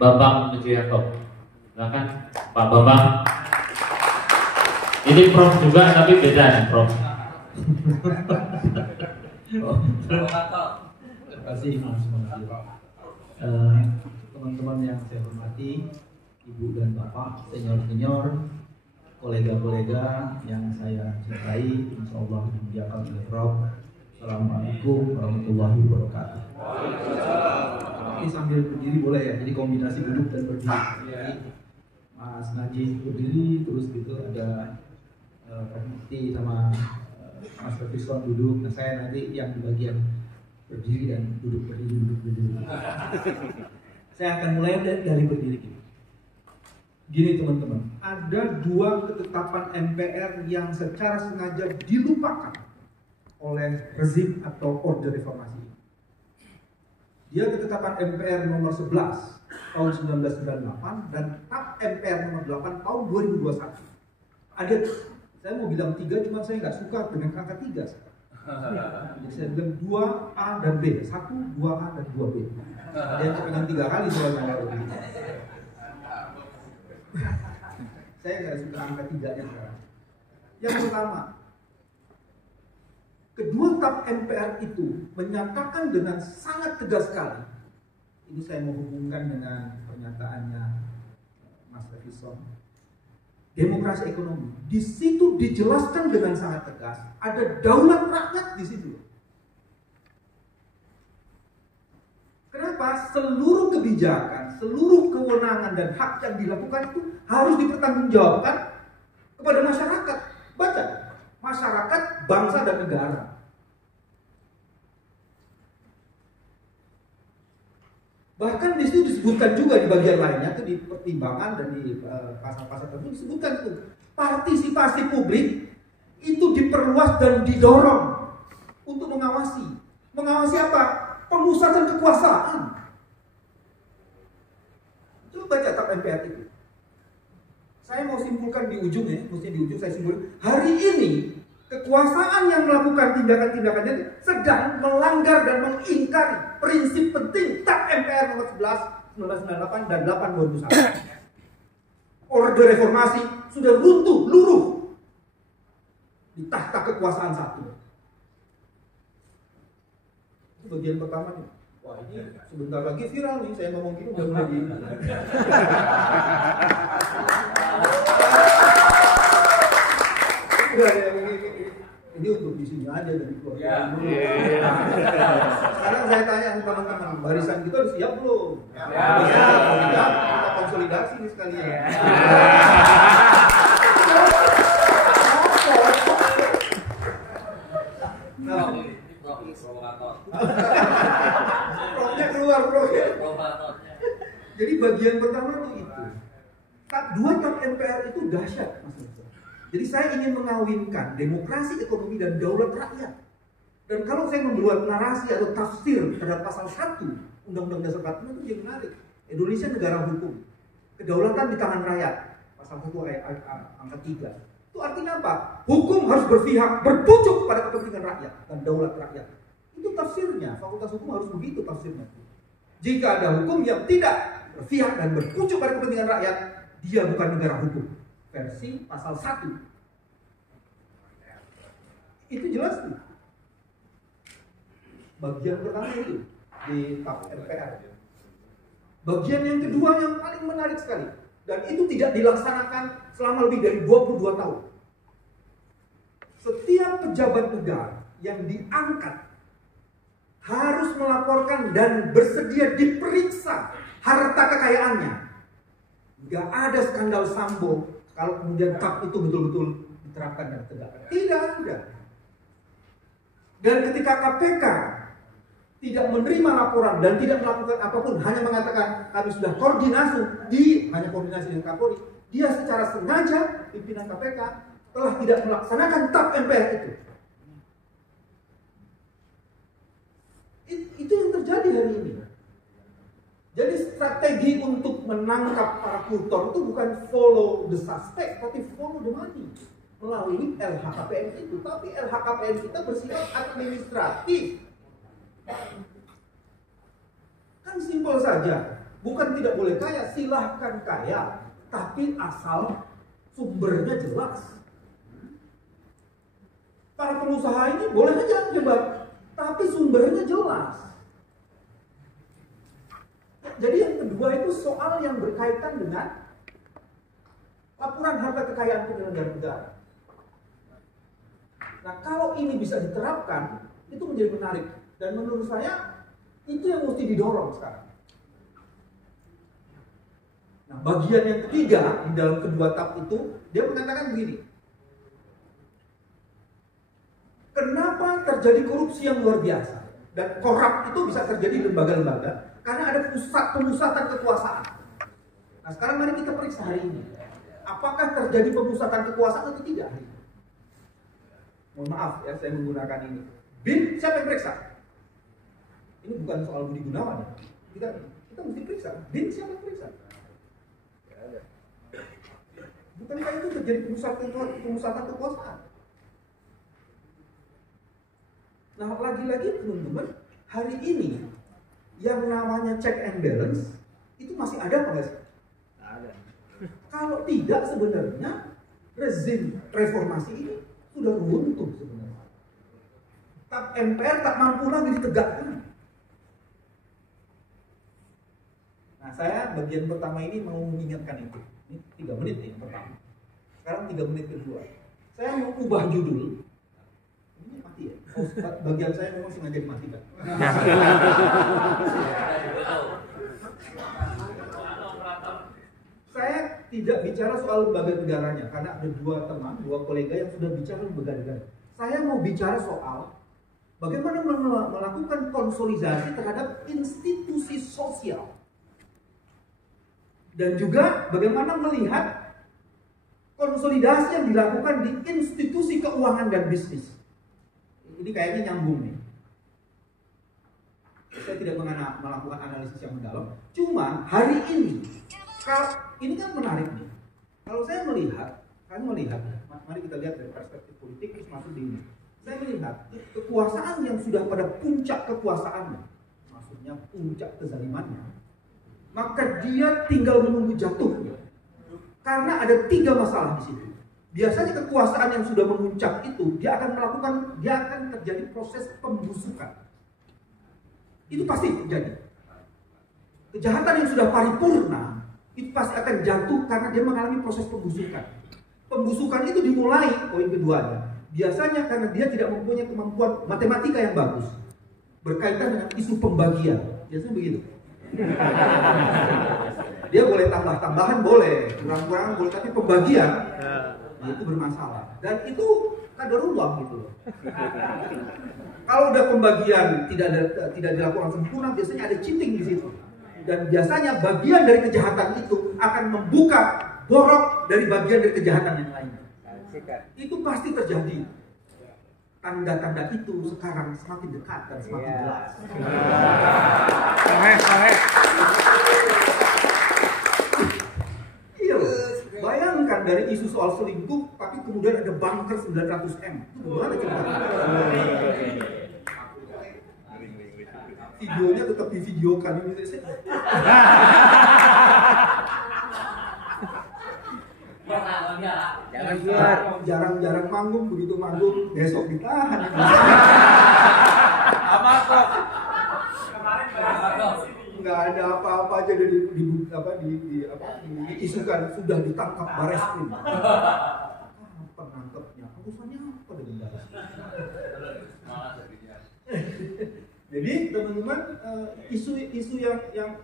Bambang Mujianto. Silakan Pak Bambang. Ini Prof juga tapi beda nih Prof. Terima kasih Mas Mansur. Teman-teman yang saya hormati, Ibu dan Bapak, senior-senior, kolega-kolega yang saya cintai, insya Allah dimuliakan oleh Prof. Assalamualaikum warahmatullahi wabarakatuh. Ini sambil berdiri boleh ya, jadi kombinasi duduk dan berdiri. Jadi Mas Najih berdiri, terus gitu ada Prof. Mufti sama Mas Ferguson duduk. Nah saya nanti yang di bagian berdiri dan duduk berdiri. Saya akan mulai dari berdiri. Gini teman-teman, ada dua ketetapan MPR yang secara sengaja dilupakan oleh rezim atau orde reformasi. Dia ketetapan MPR nomor 11 tahun 1998 dan TAP MPR nomor 8 tahun 2021. Ada, saya mau bilang 3, cuma saya nggak suka dengan angka 3. Jadi saya bilang 2A dan B, 1, 2A dan 2B. Ada yang kepengen 3 kali soalnya kalau begitu. Saya nggak suka angka 3-nya sekarang. Yang pertama, kedua TAP MPR itu menyatakan dengan sangat tegas sekali. Ini saya mau hubungkan dengan pernyataannya Mas Ferguson. Demokrasi ekonomi. Di situ dijelaskan dengan sangat tegas, ada daulat rakyat di situ. Kenapa? Seluruh kebijakan, seluruh kewenangan dan hak yang dilakukan itu harus dipertanggungjawabkan kepada masyarakat. Baca, masyarakat, bangsa dan negara. Bahkan di situ disebutkan juga di bagian lainnya itu di pertimbangan dan di pasal-pasal tertentu disebutkan itu partisipasi publik itu diperluas dan didorong untuk mengawasi. Mengawasi apa? Pemusatan kekuasaan. Coba baca TAP MPR itu. Saya mau simpulkan di ujung ya, mesti di ujung saya simpulkan. Hari ini kekuasaan yang melakukan tindakan-tindakannya sedang melanggar dan mengingkari prinsip penting TAP MPR nomor 11 1998 dan 8 2001. Orde reformasi sudah runtuh luruh di tahta kekuasaan satu. Itu bagian pertama nih. Wah ini sebentar lagi viral nih, saya ngomong gini udah mulai di ini untuk di sini aja dari keluarga. Sekarang saya tanya teman-teman, barisan kita udah siap belum? Ya, kita konsolidasi nih sekalian. Proyek keluar proyek. Jadi bagian pertama itu. Dua TAP MPR itu dahsyat, Mas. Jadi saya ingin mengawinkan demokrasi ekonomi dan daulat rakyat. Dan kalau saya membuat narasi atau tafsir terhadap pasal 1 Undang-Undang Dasar 45 itu jadi menarik. Indonesia negara hukum, kedaulatan di tangan rakyat. Pasal 1 ayat angka 3. Itu artinya apa? Hukum harus berpihak, berpucuk pada kepentingan rakyat dan daulat rakyat. Itu tafsirnya. Fakultas hukum harus begitu tafsirnya. Jika ada hukum yang tidak berpihak dan berpucuk pada kepentingan rakyat, dia bukan negara hukum. Versi pasal 1. Itu jelas tuh. Bagian pertama itu di TAP MPR. Bagian yang kedua yang paling menarik sekali, dan itu tidak dilaksanakan selama lebih dari 22 tahun. Setiap pejabat negara yang diangkat harus melaporkan dan bersedia diperiksa harta kekayaannya. Gak ada skandal Sambo kalau kemudian TAP itu betul-betul diterapkan dan tegakkan. Tidak ada. Dan ketika KPK tidak menerima laporan dan tidak melakukan apapun, hanya mengatakan kami sudah koordinasi hanya koordinasi dengan Kapolri, dia secara sengaja pimpinan KPK telah tidak melaksanakan TAP MPR itu. Itu yang terjadi hari ini. Jadi strategi untuk menangkap para koruptor itu bukan follow the suspect, tapi follow the money melalui LHKPN itu. Tapi LHKPN kita bersifat administratif. Kan simpel saja. Bukan tidak boleh kaya, silahkan kaya, tapi asal sumbernya jelas. Para pengusaha ini boleh aja hebat, tapi sumbernya jelas. Jadi yang kedua itu soal yang berkaitan dengan laporan harta kekayaan penyelenggara negara. Nah, kalau ini bisa diterapkan, itu menjadi menarik. Dan menurut saya, itu yang mesti didorong sekarang. Nah, bagian yang ketiga, di dalam kedua tab itu, dia mengatakan begini. Kenapa terjadi korupsi yang luar biasa? Dan korup itu bisa terjadi di lembaga-lembaga, karena ada pemusatan kekuasaan. Nah, sekarang mari kita periksa hari ini. Apakah terjadi pemusatan kekuasaan atau tidak? Mohon maaf ya, saya menggunakan ini. BIN, siapa yang periksa? Ini bukan soal Budi Gunawan ya. Kita mesti periksa. BIN siapa yang periksa? Bukankah itu terjadi pemusatan kekuasaan? Nah, lagi-lagi teman-teman, hari ini yang namanya check and balance itu masih ada apa nggak sih? Ada. Kalau tidak, sebenarnya rezim reformasi ini sudah runtuh sebenarnya. MPR tak mampu lagi ditegakkan. Nah, saya bagian pertama ini mau mengingatkan itu. Ini 3 menit nih yang pertama. Sekarang 3 menit kedua. Saya mau ubah judul. Ini mati ya? Oh, bagian saya memang sengaja dimatikan. Saya tidak bicara soal lembaga negaranya, karena ada 2 teman, 2 kolega yang sudah bicara lembaga negara. Saya mau bicara soal bagaimana melakukan konsolidasi terhadap institusi sosial. Dan juga bagaimana melihat konsolidasi yang dilakukan di institusi keuangan dan bisnis. Ini kayaknya nyambung nih. Saya tidak melakukan analisis yang mendalam. Cuma hari ini kan menarik nih. Kalau saya melihat, mari kita lihat dari perspektif politik terus masuk di ini. Saya melihat kekuasaan yang sudah pada puncak kekuasaannya, maksudnya puncak kezalimannya, maka dia tinggal menunggu jatuh. Karena ada 3 masalah di situ. Biasanya kekuasaan yang sudah memuncak itu dia akan terjadi proses pembusukan. Itu pasti terjadi. Kejahatan yang sudah paripurna itu pasti akan jatuh karena dia mengalami proses pembusukan. Pembusukan itu dimulai, poin keduanya, biasanya karena dia tidak mempunyai kemampuan matematika yang bagus, berkaitan dengan isu pembagian. Biasanya begitu. Dia boleh tambah-tambahan boleh, kurang-kurangan boleh, tapi pembagian itu bermasalah. Dan itu kadarullah gitu loh. Kalau udah pembagian tidak dilakukan sempurna, biasanya ada cheating di situ. Dan biasanya bagian dari kejahatan itu akan membuka borok dari bagian dari kejahatan yang lain. Itu pasti terjadi. Tanda-tanda itu sekarang semakin dekat dan semakin jelas. Iya, bayangkan dari isu soal selingkuh, tapi kemudian ada bunker 900M. Itu gimana ceritanya? Videonya tetap divideokan ini. Jarang-jarang manggung, begitu manggung besok ditahan. Apa kok? Nggak ada apa-apa aja diisukan sudah ditangkap Bareskrim. Apa nangkepnya? Urusannya apa dengan Bares? Jadi teman-teman, isu yang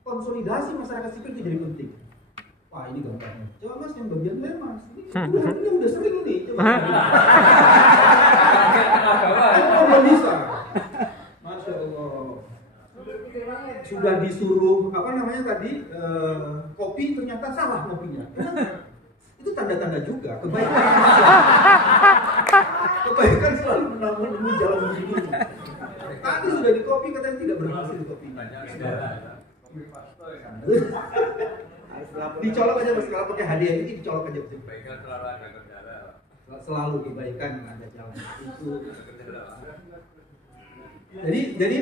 konsolidasi masyarakat sipil itu jadi penting. Wah, ini gampang. Coba Mas yang bagian lain Mas. Ini udah sering nih. Coba. Belum bisa. Masya Allah. Sudah disuruh kopi ternyata salah kopinya. Itu tanda-tanda juga kebaikan. Kebaikan selalu menemui jalan menuju. Tadi sudah di kopi katanya tidak berhasil kopinya. Dicolok aja Mas, kalau pakai hadiah ini dicolok aja. Kebaikan selalu ada kendala. Selalu kebaikan ada jalan itu. Jadi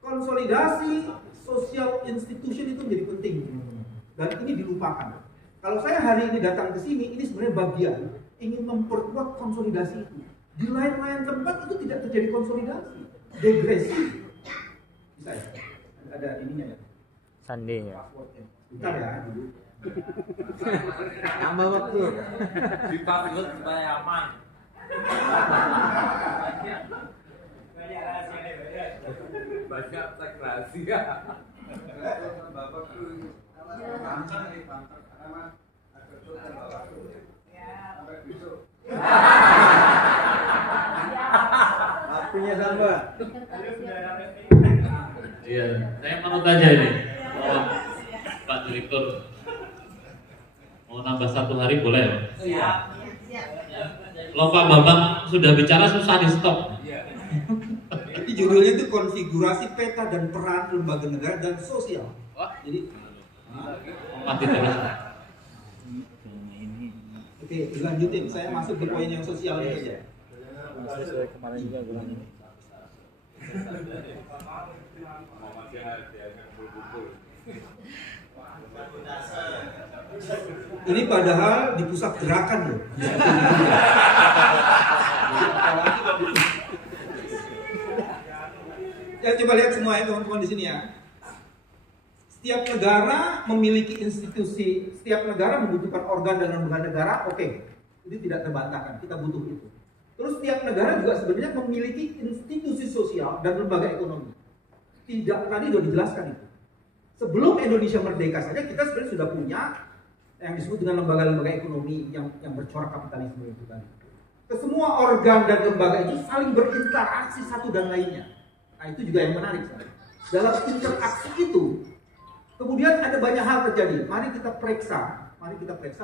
konsolidasi social institution itu menjadi penting, dan ini dilupakan. Kalau saya hari ini datang ke sini, ini sebenarnya bagian ingin memperkuat konsolidasi itu. Di lain-lain tempat itu tidak terjadi konsolidasi, degresi. Bisa ya? Ada ininya ya? Sandi ya. Bentar ya dulu. Tambah waktu. Di password supaya aman. Banyak tag rahasia. Bapak tuh pantang nih, pantang karena ada tulisan bapak tuh. Sampai besok. Apinya tambah. Iya, saya mau tanya ini, Pak Direktur, mau nambah 1 hari boleh ya? Iya. Kalau Pak Bambang sudah bicara susah di stop. Iya. Jadi judulnya itu konfigurasi peta dan peran lembaga negara dan sosial. Jadi Mati terus. oke, dilanjutin. Saya masuk ke poin yang sosialnya aja. Sesuai kemarin juga bilang ini. Mau masih ada kumpul-kumpul. Ini padahal di pusat gerakan loh. Ya coba lihat semua ya teman-teman di sini ya. Setiap negara memiliki institusi, setiap negara membutuhkan organ dan lembaga negara, oke. Ini tidak terbantahkan, kita butuh itu. Terus setiap negara juga sebenarnya memiliki institusi sosial dan lembaga ekonomi. Tidak, tadi sudah dijelaskan itu. Sebelum Indonesia merdeka saja kita sebenarnya sudah punya yang disebut dengan lembaga-lembaga ekonomi yang bercorak kapitalisme itu kan. Semua organ dan lembaga itu saling berinteraksi satu dan lainnya. Nah itu juga yang menarik. Dalam interaksi itu, kemudian ada banyak hal terjadi. Mari kita periksa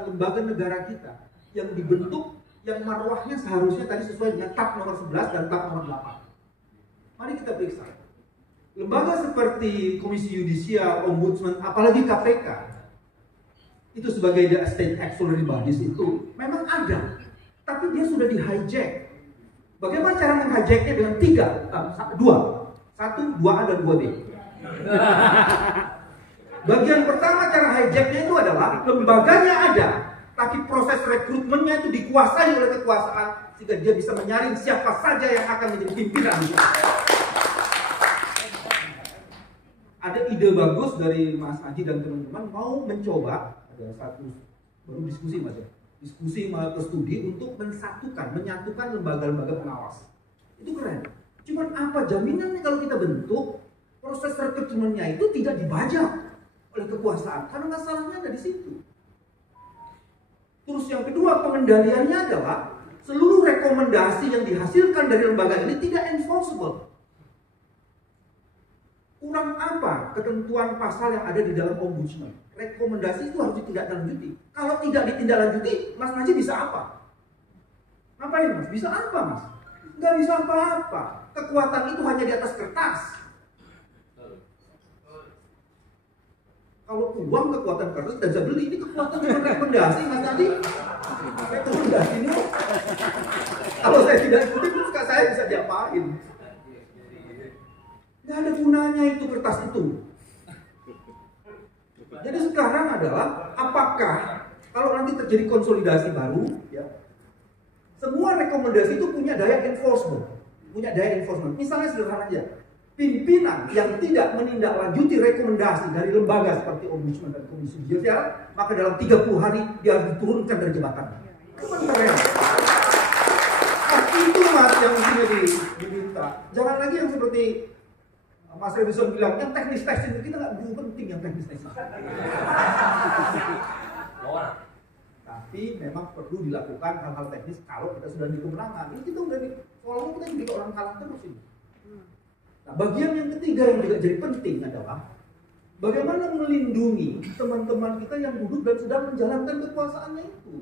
lembaga negara kita yang dibentuk, yang marwahnya seharusnya tadi sesuai dengan TAP nomor 11 dan TAP nomor 8. Mari kita periksa. Lembaga seperti Komisi Yudisial, Ombudsman, apalagi KPK, itu sebagai the state auxiliary bodies itu memang ada, tapi dia sudah di hijack. Bagaimana cara menghijacknya dengan 2? 1, 2A dan 2B. Bagian pertama cara hijacknya itu adalah lembaganya ada, tapi proses rekrutmennya itu dikuasai oleh kekuasaan sehingga dia bisa menyaring siapa saja yang akan menjadi pimpinan. Ada ide bagus dari Mas Haji dan teman-teman mau mencoba, ada satu baru diskusi Mas ya, diskusi ke studi untuk menyatukan lembaga-lembaga pengawas. Itu keren. Cuman apa jaminannya kalau kita bentuk proses rekrutmennya itu tidak dibajak oleh kekuasaan? Karena masalahnya ada di situ. Terus yang kedua, pengendaliannya adalah seluruh rekomendasi yang dihasilkan dari lembaga ini tidak enforceable. Kurang apa ketentuan pasal yang ada di dalam ombudsman? Rekomendasi itu harus ditindaklanjuti. Kalau tidak ditindaklanjuti, Mas Najib bisa apa? Ngapain Mas? Bisa apa Mas? Nggak bisa apa-apa. Kekuatan itu hanya di atas kertas. Kalau uang kekuatan kertas tidak bisa beli. Ini kekuatan cuma rekomendasi Mas Najib. Rekomendasi ini. Kalau saya tidak ikuti, terus saya bisa diapain? Nggak ada gunanya itu kertas itu. Jadi sekarang adalah apakah kalau nanti terjadi konsolidasi baru, ya, semua rekomendasi itu punya daya enforcement, Misalnya sederhana aja, pimpinan yang tidak menindaklanjuti rekomendasi dari lembaga seperti Ombudsman dan Komisi Yudisial, maka dalam 30 hari dia harus diturunkan dari jabatan. Itu kan keren. Nah, itu Mas yang mestinya diminta. Jangan lagi yang seperti Mas Redison bilang, yang teknis-teknis kita nggak begitu penting yang teknis-teknis. Tapi memang perlu dilakukan hal-hal teknis kalau kita sudah di kemenangan. Ini kita udah seolah-olah kita jadi orang kalah terus ini. Nah, bagian yang ketiga yang juga jadi penting adalah bagaimana melindungi teman-teman kita yang duduk dan sedang menjalankan kekuasaannya itu.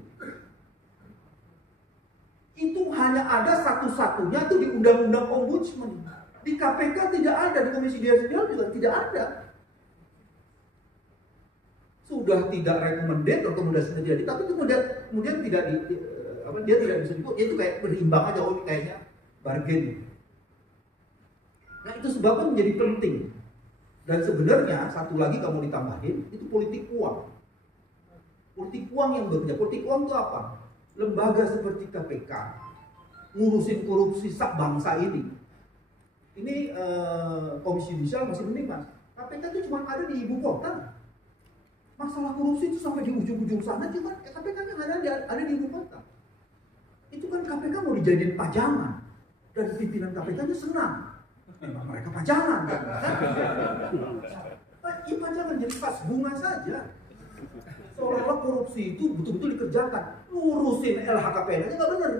Itu hanya ada satu-satunya tuh di Undang-Undang Ombudsman. Di KPK tidak ada, di Komisi Yudisial juga tidak ada. Sudah tidak rekomendasinya jadi, tapi kemudian tidak dia tidak bisa dibuat. Itu kayak berimbang aja, kayaknya bargain. Nah itu sebabnya menjadi penting. Dan sebenarnya satu lagi kamu ditambahin, itu politik uang. Politik uang yang bekerja. Politik uang itu apa? Lembaga seperti KPK ngurusin korupsi sak bangsa ini. Ini Komisi Judisial masih mending mas. KPK itu cuma ada di ibu kota. Masalah korupsi itu sampai di ujung-ujung sana, cuma KPK yang ada di ibu kota. Itu kan KPK mau dijadiin pajangan. Dan pimpinan KPK-nya senang. Memang mereka pajangan kan? Iya pajangan jadi pas bunga saja. Seolah-olah korupsi itu betul-betul dikerjakan. Ngurusin LHKPN aja nggak bener.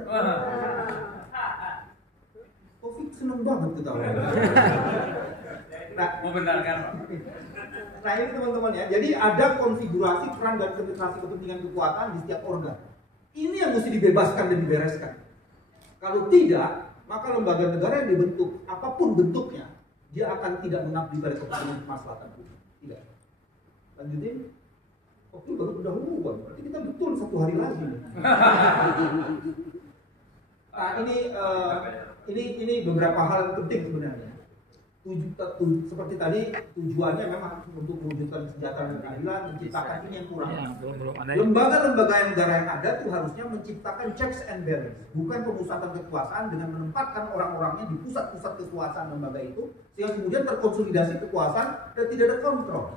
Covid seneng banget ketawa. Nah, Membenarkan. Nah ini teman-teman ya. Jadi ada konfigurasi peran dan konsentrasi kepentingan kekuatan di setiap organ. Ini yang mesti dibebaskan dan dibereskan. Kalau tidak, maka lembaga negara yang dibentuk, apapun bentuknya, dia akan tidak mengabdi pada kepentingan kemaslahatan publik. Tidak. Lanjutin. Oke, baru pendahuluan. Berarti kita betul 1 hari lagi. Nah, ini beberapa hal penting sebenarnya. Seperti tadi tujuannya memang untuk mewujudkan kesejahteraan dan keadilan, menciptakan ini yang kurang. Lembaga-lembaga negara yang ada tuh harusnya menciptakan checks and balance, bukan pemusatan kekuasaan dengan menempatkan orang-orangnya di pusat-pusat kekuasaan lembaga itu, sehingga kemudian terkonsolidasi kekuasaan dan tidak ada kontrol.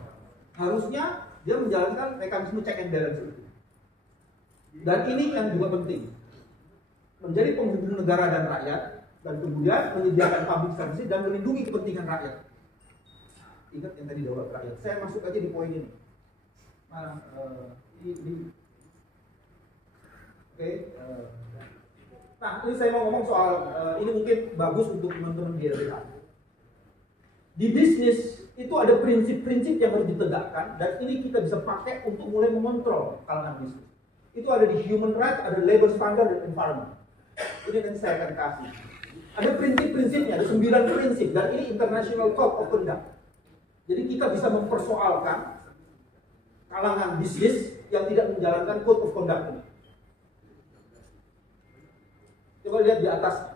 Harusnya dia menjalankan mekanisme check and balance itu. Dan ini yang juga penting, menjadi penghubung negara dan rakyat. Dan kemudian menyediakan public service dan melindungi kepentingan rakyat. Ingat yang tadi daulat rakyat. Saya masuk aja di poin ini. Nah, nah, ini saya mau ngomong soal ini mungkin bagus untuk teman-teman di LBH. Di bisnis itu ada prinsip-prinsip yang harus ditegakkan dan ini kita bisa pakai untuk mulai mengontrol kalangan bisnis. Itu ada di human rights, ada labor standard dan environment. Ini nanti saya akan kasih. Ada prinsip-prinsipnya, ada 9 prinsip dan ini International Code of Conduct. Jadi kita bisa mempersoalkan kalangan bisnis yang tidak menjalankan Code of Conduct ini. Coba lihat di atas.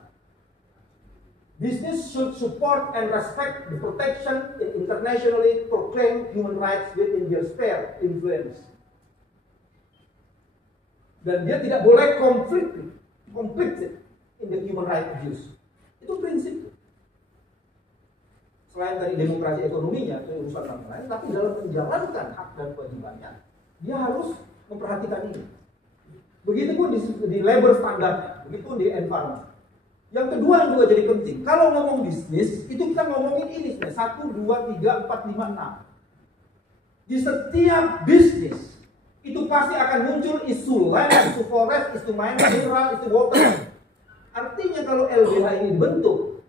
Business should support and respect the protection in internationally proclaimed human rights within their sphere influence. Dan dia tidak boleh conflict in the human rights abuse. Itu prinsip. Selain dari demokrasi ekonominya, itu urusan orang lain, tapi dalam menjalankan hak dan kewajibannya, dia harus memperhatikan ini. Begitupun di labor standarnya, begitupun di environment. Yang kedua yang juga jadi penting, kalau ngomong bisnis, itu kita ngomongin ini, 1, 2, 3, 4, 5, 6. Di setiap bisnis, itu pasti akan muncul isu land, isu forest, isu mineral, isu water. Artinya kalau LBH ini dibentuk,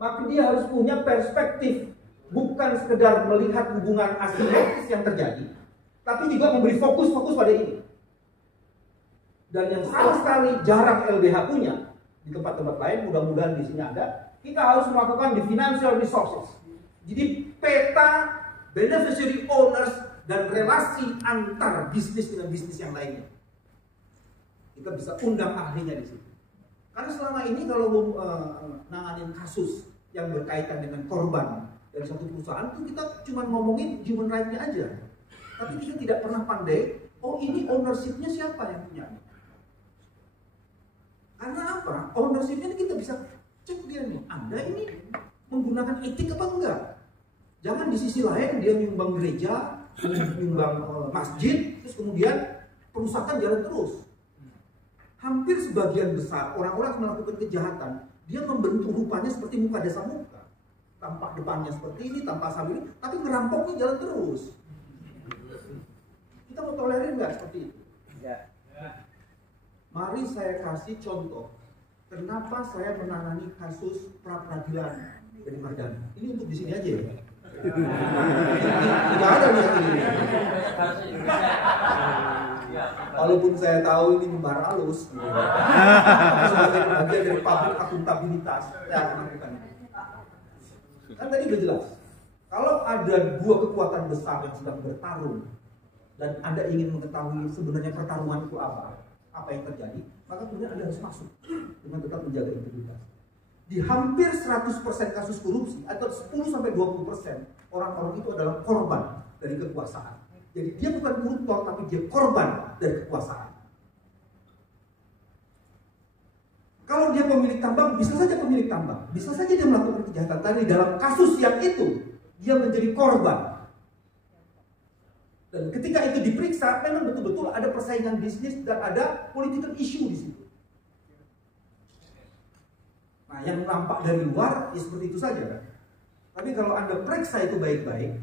maka dia harus punya perspektif, bukan sekedar melihat hubungan asimetris yang terjadi, tapi juga memberi fokus pada ini. Dan yang sama sekali jarang LBH punya di tempat-tempat lain, mudah-mudahan di sini ada. Kita harus melakukan di financial resources. Jadi peta beneficiary owners dan relasi antar bisnis dengan bisnis yang lainnya. Kita bisa undang ahlinya di situ. Karena selama ini kalau nanganin kasus yang berkaitan dengan korban dari satu perusahaan itu kita cuma ngomongin human right-nya aja. Tapi kita tidak pernah pandai, oh ini ownership-nya siapa yang punya. Karena apa? Ownership-nya ini kita bisa cek dia nih, Anda ini menggunakan etik apa enggak? Jangan di sisi lain dia nyumbang gereja, nyumbang masjid, terus kemudian perusahaan jalan terus. Hampir sebagian besar orang-orang yang melakukan kejahatan, dia membentuk rupanya seperti muka desa muka. Tampak depannya seperti ini, tampak sambil ini, tapi ngerampoknya jalan terus. Kita mau tolerir nggak seperti itu? Ya. Mari saya kasih contoh. Kenapa saya menangani kasus pra-peradilan dari Mardani? Ini untuk di sini aja ya. Tidak ada nih ini. Walaupun saya tahu ini membar halus, gitu. Sebagai bagian dari public akuntabilitas, saya akan lakukan itu. Kan tadi udah jelas. Kalau ada 2 kekuatan besar yang sedang bertarung dan Anda ingin mengetahui sebenarnya pertarungan itu apa yang terjadi, maka kemudian Anda harus masuk dengan tetap menjaga integritas. di hampir 100% kasus korupsi atau 10-20% orang-orang itu adalah korban dari kekuasaan. Jadi dia bukan koruptor tapi dia korban dari kekuasaan. Kalau dia pemilik tambang, bisa saja pemilik tambang, bisa saja dia melakukan kejahatan. Tapi dalam kasus yang itu dia menjadi korban. Dan ketika itu diperiksa, memang betul-betul ada persaingan bisnis dan ada political issue di situ. Nah, yang nampak dari luar ya seperti itu saja kan. Tapi kalau Anda periksa itu baik-baik,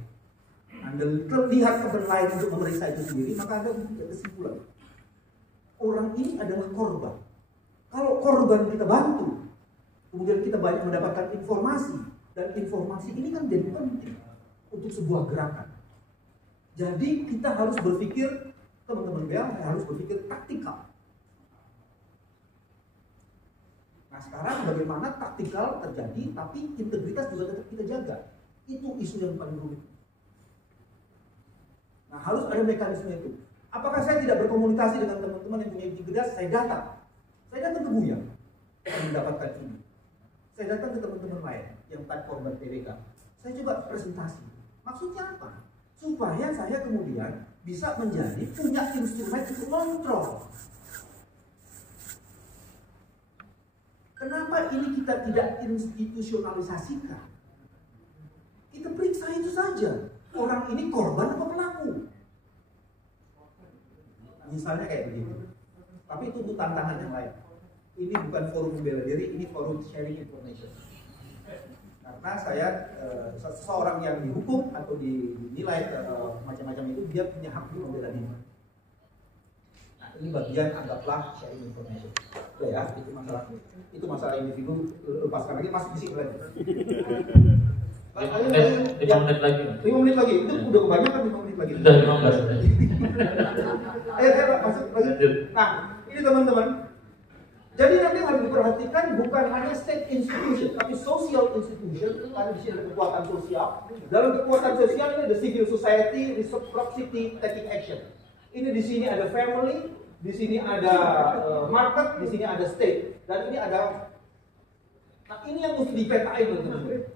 Anda lihat kebenaran lain untuk memeriksa itu sendiri, maka Anda mempunyai kesimpulan. Orang ini adalah korban. Kalau korban kita bantu, kemudian kita banyak mendapatkan informasi, dan informasi ini kan jadi penting untuk sebuah gerakan. Jadi kita harus berpikir, teman-teman BEL harus berpikir taktikal. Nah sekarang bagaimana taktikal terjadi, tapi integritas juga tetap kita jaga. Itu isu yang paling rumit. Nah harus ada mekanisme itu. Apakah saya tidak berkomunikasi dengan teman-teman yang punya integritas? Saya datang ke Buya untuk mendapatkan ini. Saya datang ke teman-teman lain yang tak korban PDK. Saya coba presentasi. Maksudnya apa? Supaya saya kemudian bisa menjadi punya instrumen untuk kontrol. Kenapa ini kita tidak institusionalisasikan? Kita periksa itu saja. Orang ini korban atau pelaku? Misalnya kayak begini. Tapi itu untuk tantangan yang lain. Ini bukan forum membela diri, ini forum sharing information. Karena saya seseorang yang dihukum atau dinilai macam-macam itu, dia punya hak untuk membela diri. Nah ini bagian anggaplah sharing information. Oke ya, itu masalah individu, lepaskan lagi, masih bisik lagi. 5 menit lagi. 5 menit lagi, itu udah kebanyakan 5 menit lagi. Sudah 15 menit. Ayo masuk lagi. Nah ini teman-teman. Jadi nanti harus diperhatikan bukan hanya state institution, tapi social institution. Karena di sini ada kekuatan sosial. Dalam kekuatan sosial ini ada civil society, reciprocity, taking action. Ini di sini ada family, di sini ada market, di sini ada state, dan ini ada. Nah ini yang mesti dipetain teman-teman.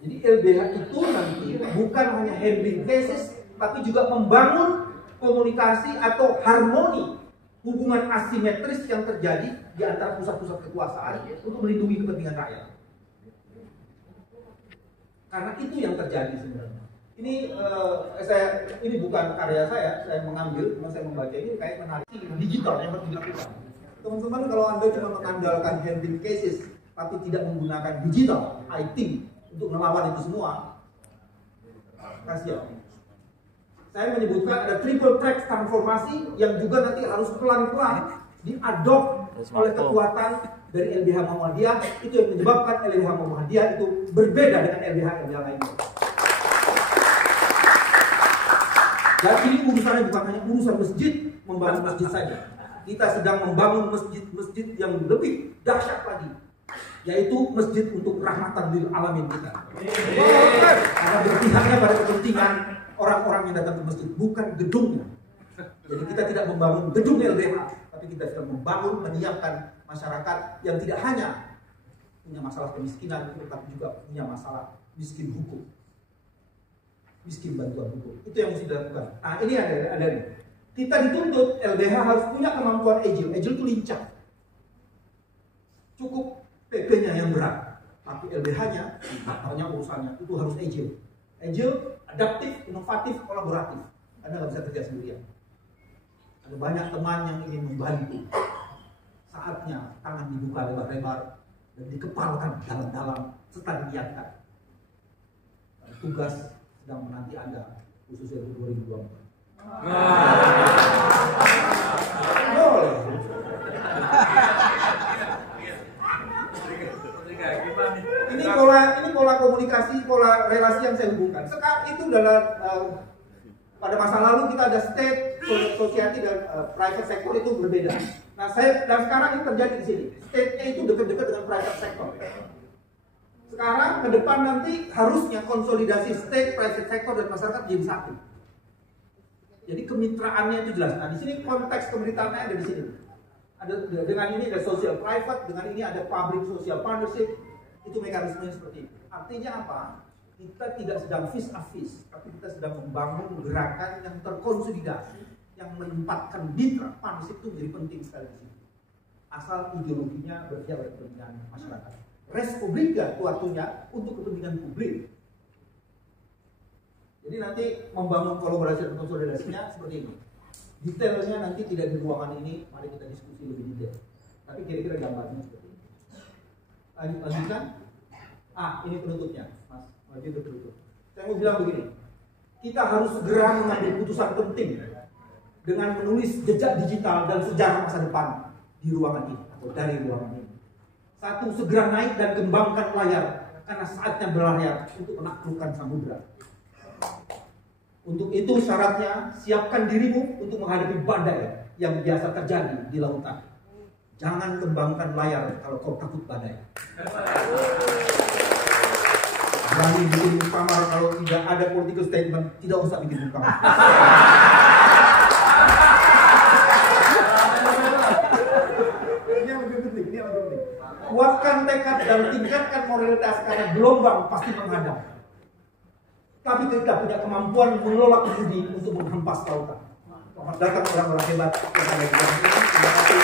Jadi LBH itu nanti bukan hanya handling cases, tapi juga membangun komunikasi atau harmoni hubungan asimetris yang terjadi di antara pusat-pusat kekuasaan untuk melindungi kepentingan rakyat. Karena itu yang terjadi sebenarnya. Ini bukan karya saya mengambil, cuma saya membaca ini kayak menarik digital yang harus dilakukan. Teman-teman kalau Anda cuma mengandalkan handling cases tapi tidak menggunakan digital, IT untuk melawan itu semua, kasihan. Saya menyebutkan ada triple track transformasi yang juga nanti harus pelan-pelan diadop oleh kekuatan dari LBH Muhammadiyah. Itu yang menyebabkan LBH Muhammadiyah itu berbeda dengan LBH lainnya. Dan ini urusannya bukan hanya urusan masjid, membangun masjid saja. Kita sedang membangun masjid-masjid yang lebih dahsyat lagi, yaitu masjid untuk rahmatan lil alamin kita. Karena berpihaknya pada kepentingan orang-orang yang datang ke masjid, bukan gedungnya. Jadi kita tidak membangun gedung LBH, tapi kita sedang membangun, menyiapkan masyarakat yang tidak hanya punya masalah kemiskinan, tetapi juga punya masalah miskin hukum, miskin bantuan hukum. Itu yang mesti dilakukan. Nah ini ada nih. Kita dituntut LBH harus punya kemampuan agile. Agile itu lincah. Cukup PP-nya yang berat, tapi LBH-nya, banyak urusannya, itu harus agile. Agile, adaptif, inovatif, kolaboratif. Anda nggak bisa kerja sendirian. Ada banyak teman yang ingin membantu. Saatnya tangan dibuka lebar-lebar dan dikepalkan dalam-dalam serta diiakan. Tugas sedang menanti Anda, khususnya untuk 2024. Boleh. Ini pola komunikasi, pola relasi yang saya hubungkan. Sekarang itu adalah pada masa lalu kita ada state, society dan private sector itu berbeda. Nah, dan sekarang ini terjadi di sini. State-nya itu dekat-dekat dengan private sector. Sekarang ke depan nanti harusnya konsolidasi state, private sector dan masyarakat jadi satu. Jadi kemitraannya itu jelas. Nah, di sini konteks kemitraannya ada di sini. Dengan ini ada social private, dengan ini ada public social partnership. Itu mekanismenya seperti itu. Artinya apa? Kita tidak sedang vis a vis, tapi kita sedang membangun gerakan yang terkonsolidasi, yang menempatkan mitra partnership itu menjadi penting sekali di sini. Asal ideologinya berpihak pada kepentingan masyarakat. Res publica itu artinya untuk kepentingan publik. Jadi nanti membangun kolaborasi dan konsolidasinya seperti ini. Detailnya nanti tidak di ruangan ini, mari kita diskusi lebih detail. Tapi kira-kira gambarnya seperti ini. Lanjutkan. Ini penutupnya, Mas. Maju ke penutup. Saya mau bilang begini. Kita harus segera mengambil putusan penting dengan menulis jejak digital dan sejarah masa depan di ruangan ini atau dari ruangan ini. Satu, segera naik dan kembangkan layar karena saatnya berlayar untuk menaklukkan samudra. Untuk itu syaratnya siapkan dirimu untuk menghadapi badai yang biasa terjadi di lautan. Jangan kembangkan layar kalau kau takut badai. Berani bikin muktamar kalau tidak ada political statement, tidak usah bikin muktamar. Ini yang lebih penting, Kuatkan tekad dan tingkatkan moralitas karena gelombang pasti menghadang. Tapi kita punya kemampuan mengelola kemudi untuk menghempas lautan. Selamat datang orang-orang hebat yang ada di dalam ini. Terima kasih.